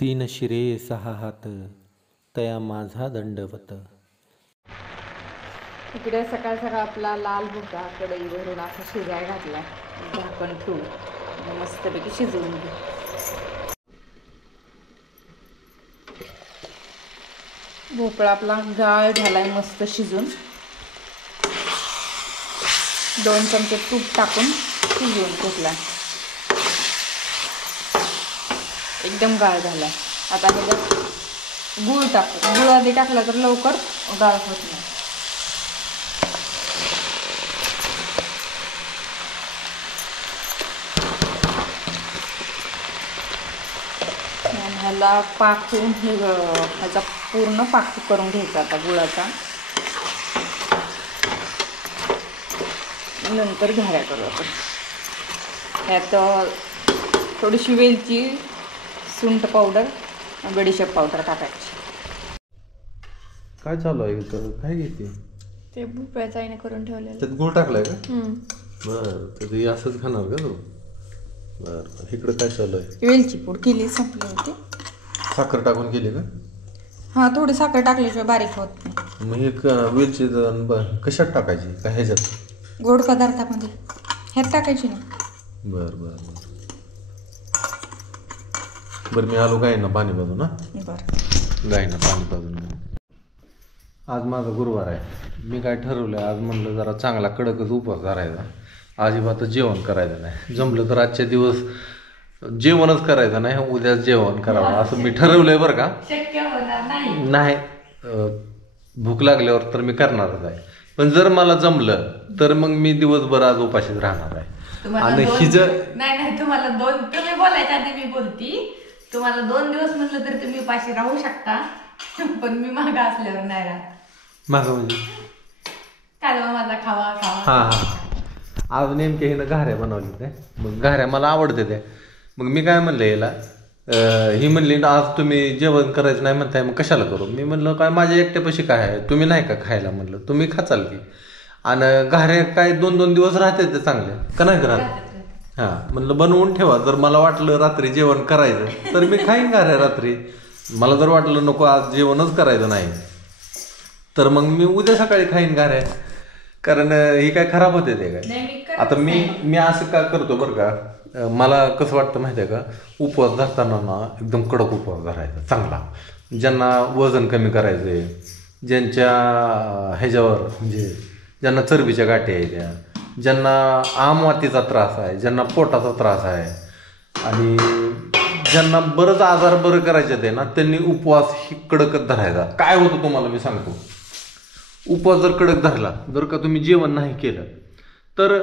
तीन शिरे सहा हात तया माझा दंडवत. इकडे सकाळ सकाळ आपला लाल भुगा कढई भरून असा शिजाय घातला. झाकण ठेवून मस्तपैकी शिजवून घेऊ. भोपळा आपला गाळ झालाय मस्त शिजून. 2 चमचे तूप टाकून शिजवून घेतला. एकदम गाळ झाला. आता ह्याच्यात गूळ टाकू. गूळ आधी टाकला तर लवकर गाळ होत नाही. ह्याला पाकून ह्याचा पूर्ण पाक करून घ्यायचा आता गुळाचा. नंतर घाऱ्या करू आपण. ह्यात थोडीशी वेलची, सुंठ पावडर, बडीशेप पावडर टाकायची. काय चालू आहे इथं? काय घेते? ते भोपळ्याचा आईने करून ठेवलेलं. त्यात गुळ टाकलाय का? बरं, तर असंच खाणार का तू? बरं, इकडं काय चालू आहे? वेलची पूड केली, संपली होती. साखर टाकून केली का? हां, थोडी साखर टाकल्याशिवाय बारीक होत नाही. मग एक वेलची कशात टाकायची? का ह्याच्यात गोड पदार्थामध्ये ह्यात टाकायची नाही. बरं बरं बरं बरं, मी आलो गायना पाणी पाजून. बरं, गायना पाणी पाजून. आज माझा गुरुवार आहे. मी काय ठरवलं आहे, आज म्हणलं जरा चांगला कडकच उपवास धरायचा. अजिबातच जेवण करायचं नाही. जमलं तर आजच्या दिवस जेवणच करायचं नाही, उद्या जेवण करावं असं मी ठरवलंय. बरं का? शक्य होणार नाही. भूक लागल्यावर तर मी करणारच आहे. पण जर मला जमलं तर मग मी दिवसभर आज उपाशीच राहणार आहे. आणि नाही तुम्हाला तुम्ही बोलायच्या आधी मी बोलती. तुम्हाला 2 दिवस म्हटलं तर तुम्ही उपाशी राहू शकता, पण मी मागं असल्यावर नाही राहत. मागं म्हणजे कालवा माझा खावा खावा. हां, आज नेमके हिनं घाऱ्या बनवली ते. मग घाऱ्या मला आवडते ते. मग मी काय म्हणलं याला, ही म्हणली आज तुम्ही जेवण करायचं नाही म्हणताय, मग कशाला करू? मी म्हणलं काय माझ्या एकट्यापाशी काय आहे, तुम्ही नाही का खायला? म्हणलं तुम्ही खाचाल की. आणि घाऱ्या काय 2-2 दिवस राहते ते चांगले का नाही राहत? हां, म्हणलं बनवून ठेवा. जर मला वाटलं रात्री जेवण करायचं तर मी खाईन घाऱ्या रात्री. मला जर वाटलं नको आज जेवणच करायचं नाही तर मग मी उद्या सकाळी खाईन घाऱ्या. कारण ही काय खराब होते ते काय? आता मी असं का करतो बरं का, मला कसं वाटतं माहिती आहे का, उपवास धरताना ना एकदम कडक उपवास धरायचा चांगला. ज्यांना वजन कमी करायचं आहे, ज्यांच्या ह्याच्यावर म्हणजे ज्यांना चरबीच्या गाठी आहे, ज्यांना आमवातीचा त्रास आहे, ज्यांना पोटाचा त्रास आहे आणि ज्यांना बरंच आजार बरं करायचे ते ना, त्यांनी उपवास ही कडकच धरायचा. काय होतं तुम्हाला मी सांगतो. उपवास जर कडक धरला, जर का तुम्ही जेवण नाही केलं तर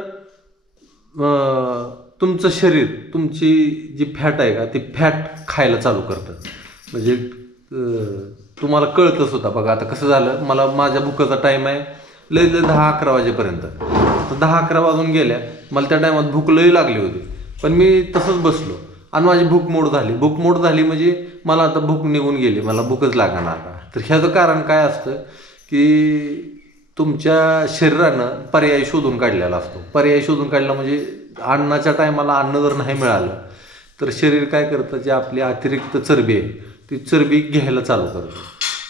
तुमचं शरीर, तुमची जी फॅट आहे का, ती फॅट खायला चालू करतं. म्हणजे तुम्हाला कळतं सुद्धा. बघा आता कसं झालं, मला माझ्या भुकाचा टाईम आहे लय 10-11 वाजेपर्यंत. तर 10-11 वाजून गेल्या, मला त्या टायमात भूक लय लागली होती. पण मी तसंच बसलो आणि माझी भूक मोड झाली. भूक मोड झाली म्हणजे मला आता भूक निघून गेली, मला भूकच लागणार का. तर ह्याचं कारण काय असतं की तुमच्या शरीरानं पर्याय शोधून काढलेला असतो. पर्याय शोधून काढला म्हणजे अन्नाच्या टायमाला अन्न जर नाही मिळालं तर शरीर काय करतं, जे आपली अतिरिक्त चरबी आहे ती चरबी घ्यायला चालू करतं.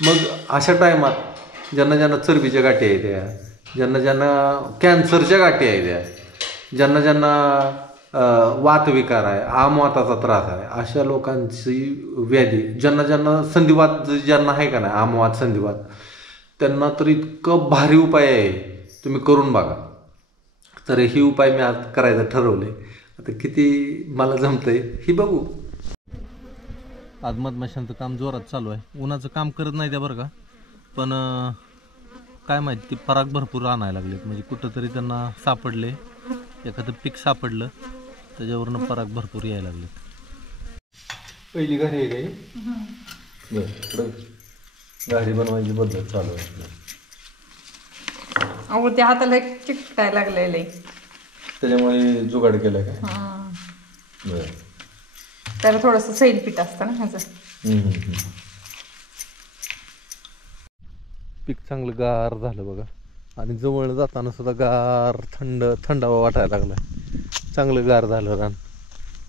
मग अशा टायमात ज्यांना चरबीच्या गाठी आहे त्या, ज्यांना कॅन्सरच्या गाठी आहे त्या, ज्यांना वातविकार आहे, आमवाताचा त्रास आहे, अशा लोकांची व्याधी, ज्यांना संधिवात ज्यांना आहे का नाही, आमवात संधिवात, त्यांना तर इतकं भारी उपाय आहे, तुम्ही करून बघा. तर ही उपाय मी आज करायचं ठरवले. आता किती मला जमतंय ही बघू. आज मधमाशांचं काम जोरात चालू आहे. उन्हाचं काम करत नाही त्या बरं का, पण काय माहिती ती पराग भरपूर आणायला लागलेत. म्हणजे कुठंतरी त्यांना सापडले, एखादं पीक सापडलं त्याच्यावरनं पराग भरपूर यायला लागलेत. पहिली घरी आहे काही बरं, घरी बनवायची पद्धत चालू आहे. अहो ते हाताला चिकटायला लागलेलं, त्याच्यामुळे जुगाड केलं काय? बरं, त्याला थोडंसं सैल पीठ असतं ना ह्याचं. पीक चांगलं गार झालं बघा. आणि जवळ जाताना सुद्धा गार थंडावा वाटायला लागला. चांगलं गार झालं रान.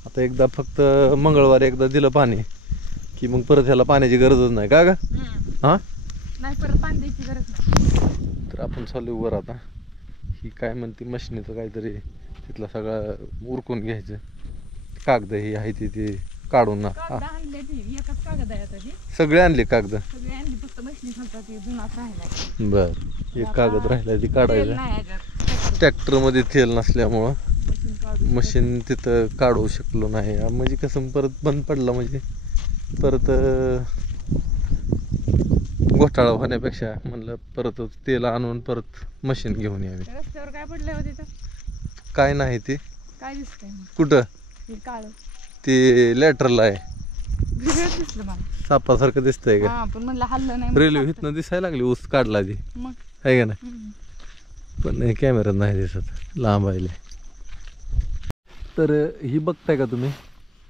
आता एकदा फक्त मंगळवारी एकदा दिलं पाणी की मग परत ह्याला पाण्याची गरजच नाही का ग? हा नाही परत पाणी द्यायची गरज नाही. तर आपण चालू वर आता. ही काय म्हणते मशनीचं काहीतरी तिथला सगळं उरकून घ्यायचं. कागद ही आहे ती काढून ना. एकच कागद आहे आता. सगळे आणले कागद? सगळे आणली फक्त मशनी घालतात ते जुनाच राहिला. बर एक कागद राहिला ती काढायचं. ट्रॅक्टर मध्ये तेल नसल्यामुळं मशीन तिथं काढू शकलो नाही. म्हणजे कसं परत बंद पडला म्हणजे परत घोटाळा होण्यापेक्षा म्हणलं परत तेल आणून परत मशीन घेऊन यावी. रस्त्यावर काय पडलंय होते तर काय नाही ते काय दिसतंय कुठं काळ ते लेटरला आहे. दिसलं मला सापासारखं दिसतंय का? पण म्हणलं हल्लं नाही. रेल्वे इथनं दिसायला लागली ऊस काढला ती मग आहे का नाही? पण कॅमेऱ्यात नाही दिसत लांब आहे. तर ही बघताय का तुम्ही?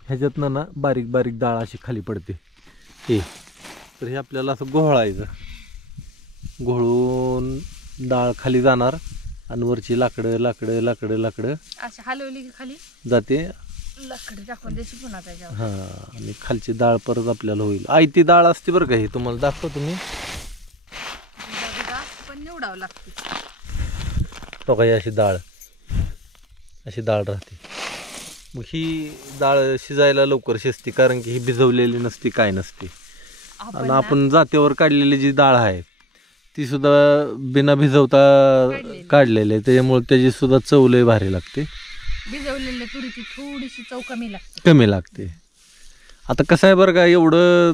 ह्याच्यातनं ना बारीक बारीक डाळ अशी खाली पडते हे. तर हे आपल्याला असं घोळायचं. घोळून डाळ खाली जाणार आणि वरची लाकडं लाकडं लाकडं लाकडं अशी हलवली की खाली जाते. लाकडं टाकून द्यायची पुन्हा त्याच्यावर. हां आणि खालची डाळ परत आपल्याला होईल. आयती डाळ असते बरं का ही. तुम्हाला दाखवतो तुम्ही. पण निवडावं लागते. तो काही अशी डाळ राहते. मग ही डाळ शिजायला लवकर शिजते कारण की ही भिजवलेली नसती काय नसते. आणि आपण जात्यावर काढलेली जी डाळ आहे ती सुद्धा बिना भिजवता काढलेली आहे. त्याच्यामुळे त्याची सुद्धा चव लय भारी लागते. भिजवलेल्या तुरीची थोडीशी चव कमी लागते. आता कसं आहे बरं का, एवढं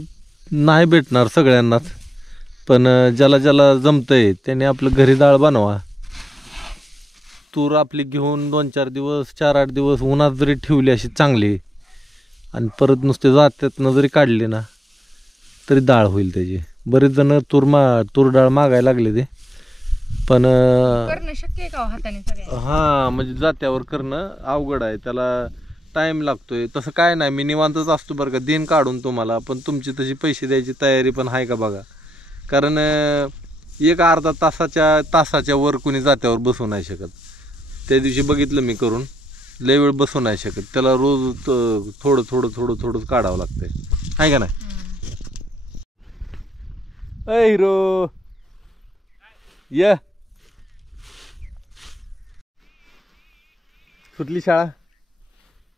नाही भेटणार सगळ्यांनाच. पण ज्याला ज्याला जमतंय त्याने आपलं घरी डाळ बनवा. तूर आपली घेऊन 2-4 दिवस 4-8 दिवस उन्हात जरी ठेवली अशी चांगली आणि परत नुसते जात्यातनं जरी काढली ना तरी डाळ होईल त्याची. बरेच जण तूर डाळ मागायला लागले ते. पण करणं शक्य आहे का हाताने सगळं? हां म्हणजे जात्यावर करणं अवघड आहे. त्याला टाईम लागतोय. तसं काय नाही, मी निवांतच असतो बरं का. देईन काढून तुम्हाला. पण तुमची तशी पैसे द्यायची तयारी पण आहे का बघा. कारण एक अर्धा तासाच्या वर कुणी जात्यावर बसू नाही शकत. त्या दिवशी बघितलं मी करून. लय वेळ बसू नाही शकत. त्याला रोज थोडं थोडं थोडं थोडं काढावं लागतंय आहे का नाही? अय हिरो ये. सुटली शाळा?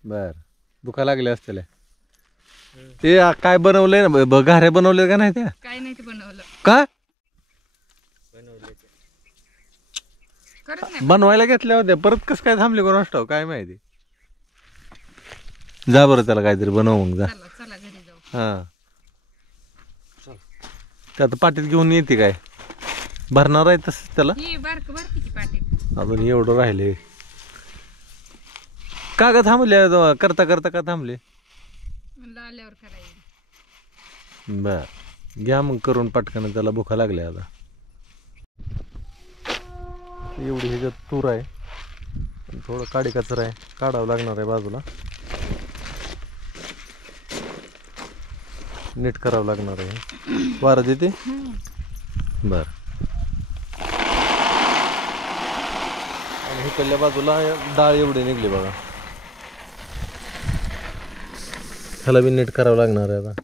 बर दुखा लागले असतील. ते काय बनवलंय ना घाऱ्या बनवल्या का नाही? त्या काय नाही ते बनवलं का? करत नाही बनवायला घेतल्या होत्या परत कसं काय थांबले कोण असतो काय माहिती. जा बरं त्याला काहीतरी बनव मग जा. चला घरी जाऊ. हां ते आता पाटीत घेऊन येते काय भरणार आहे तसं त्याला. ही बारक भरती की पाटीत. अजून एवढं राहिले का ग? थांबले करता करता का थांबले? म्हणलं आल्यावर करायचं. बर घ्या मग करून पटकन. त्याला भुका लागल्या आता. एवढी ह्याच्यात तूर आहे. थोडं काडी कचरा आहे काढावं लागणार आहे बाजूला. नीट करावं लागणार आहे. वारं देते बर. आणि इकडल्या बाजूला डाळ एवढी निघली बघा. ह्याला बी नीट करावं लागणार आहे आता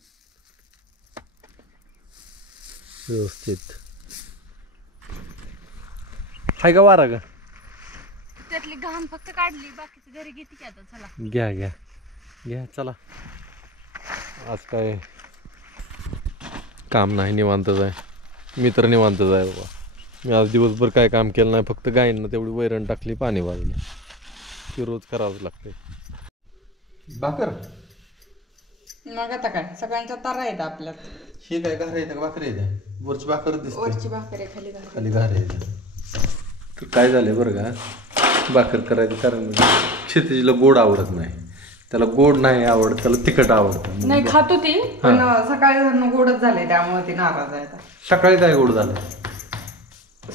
व्यवस्थित. हाय का वारा का? त्यातली घाण फक्त काढली बाकीची घरी घेते की आता. चला घ्या घ्या घ्या चला. आज काय काम नाही निवांतच आहे. मी तर निवांतच आहे बाबा. मी आज दिवसभर काय काम केलं नाही. फक्त गायींना तेवढी वैरण टाकली पाणी वाजलं. ती रोज करावंच लागते. भाकर मग आता काय सगळ्यांच्या तारा आहेत आपल्यात. ही काय घारे येतं का भाकरी येते? वरची भाकर दिसते. वरची भाकर आहे खाली खाली घारे येतं. तर काय झालंय बरं का भाकर करायचं कारण क्षितिजला गोड आवडत नाही. त्याला गोड नाही आवडत. त्याला तिखट आवडतं. नाही खातो ती पण सकाळी गोडच झालंय त्यामुळे ती नाराज आहे. सकाळी काय गोड झालं?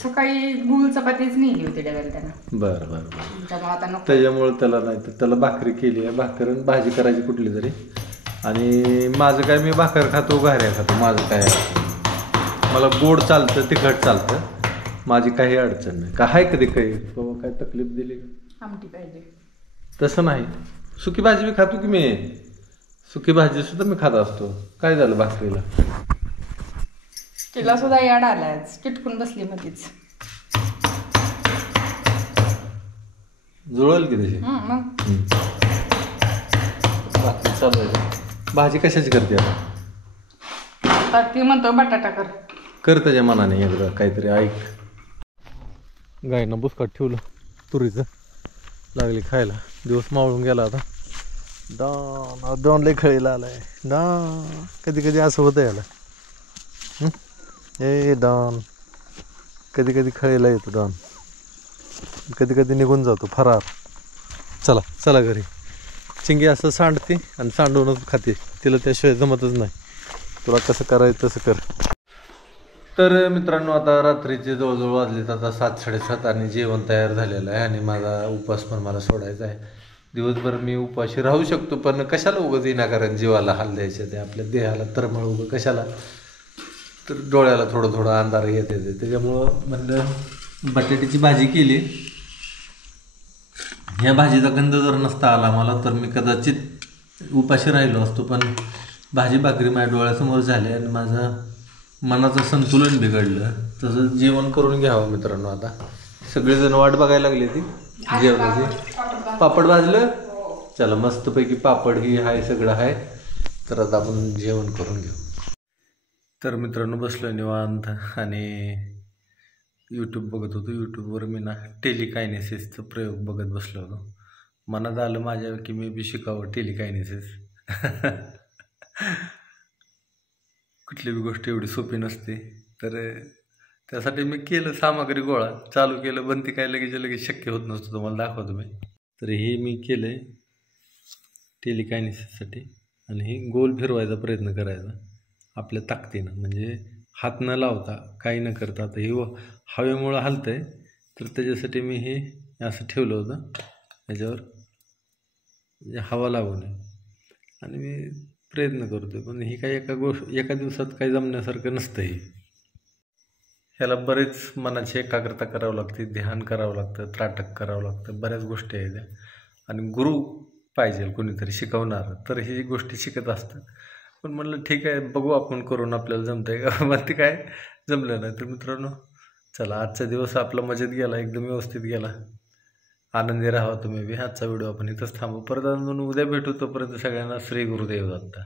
सकाळी गुळ चपातीच नेली होती डब्याला त्यानं. बरं बरं बरं. त्यामुळे आता नको. त्याच्यामुळे त्याला नाही तर त्याला भाकरी केली आहे. भाकर आणि भाजी करायची कुठली तरी. आणि माझं काय मी भाकर खातो घाऱ्या खातो. माझं काय मला गोड चालतं तिखट चालतं. माझी काही अडचण नाही. काय कधी काही बाबा काय तकलीफ दिली आमटी पाहिजे तसं नाही. सुकी भाजी बी खातो की मी. सुकी भाजी सुद्धा मी खात असतो. काय झालं भाकरीला? तिला सुद्धा याड आलाय, चिटकून बसली मध्येच. जुळल की तशी मग भाकरी चालू आहे. भाजी कशाची करते आता? तर ती म्हणतो बटाटा कर त्याच्या मनाने एकदा काहीतरी ऐक. गायनं बुसकाट ठेवलं तुरीचं, लागली खायला. दिवस मावळून गेला आता. डॉन लय खळीला आलाय. कधी कधी असं होतं याला. ए डॉन कधी कधी खळीला येतो डॉन, कधी कधी निघून जातो फरार. चला घरी. चिंगी असं सांडते आणि सांडवूनच खाते. तिला त्याशिवाय जमतच नाही. तुला कसं करायचं तसं कर. तर मित्रांनो, आता रात्रीचे जवळजवळ वाजलेत आता 7-7:30 आणि जेवण तयार झालेलं आहे. आणि माझा उपवास पण मला सोडायचा आहे. दिवसभर मी उपाशी राहू शकतो, पण कशाला उगाच विनाकारण जीवाला हाल द्यायचे, ते आपल्या देहाला तरमळ उगं कशाला. तर डोळ्याला थोडं थोडं अंधार येते त्याच्यामुळं म्हणलं बटाट्याची भाजी केली. ह्या भाजीचा गंध जर नसता आला मला तर मी कदाचित उपाशी राहिलो असतो. पण भाजी भाकरी माझ्या डोळ्यासमोर झाली आणि माझं मनाचं संतुलन बिघडलं. तसं जेवण करून घ्यावं मित्रांनो. आता सगळेजण वाट बघायला लागली ती जेवणाची. पापड भाजलं? चला मस्तपैकी पापड ही आहे, सगळं आहे. तर आता आपण जेवण करून घेऊ. तर मित्रांनो, बसलो निवांत आणि यूट्यूब बघत होतो. यूट्यूबवर मी ना टेलिकायनेसिसचं प्रयोग बघत बसलो होतो. मनात आलं माझ्या की मी बी शिकावं टेलिकायनेसिस. कुठली बी गोष्ट एवढी सोपी नसते. तर त्यासाठी मी केलं सामग्री गोळा चालू केलं. पण ती काय लगेच शक्य होत नसतं, तुम्हाला दाखवतो मी. तर हे मी केलं आहे टेलिकायनेसिससाठी. आणि हे गोल फिरवायचा प्रयत्न करायचा आपल्या ताकदीनं, म्हणजे हात न लावता काही न करता. आता हे हवेमुळं हलतं आहे, तर त्याच्यासाठी मी हे असं ठेवलं होतं याच्यावर, म्हणजे हवा लागू नये. आणि मी प्रयत्न करतो आहे. पण ही काही एका दिवसात काही जमण्यासारखं नसतं. हे ह्याला बरेच मनाची एकाग्रता करावं लागते, ध्यान करावं लागतं, त्राटक करावं लागतं, बऱ्याच गोष्टी आहेत त्या. आणि गुरु पाहिजे कोणीतरी शिकवणार, तर ही गोष्टी शिकत असतं. पण म्हणलं ठीक आहे, बघू आपण करून आपल्याला जमतं आहे का. मग ते काय जमलं नाही. तर मित्रांनो, चला आजचा दिवस आपला मजेत गेला, एकदम व्यवस्थित गेला. आनंदी राहा तुम्ही बी. आजचा व्हिडिओ आपण इथंच थांबू. परत अजून उद्या भेटू. तोपर्यंत सगळ्यांना श्री गुरुदेव दत्त.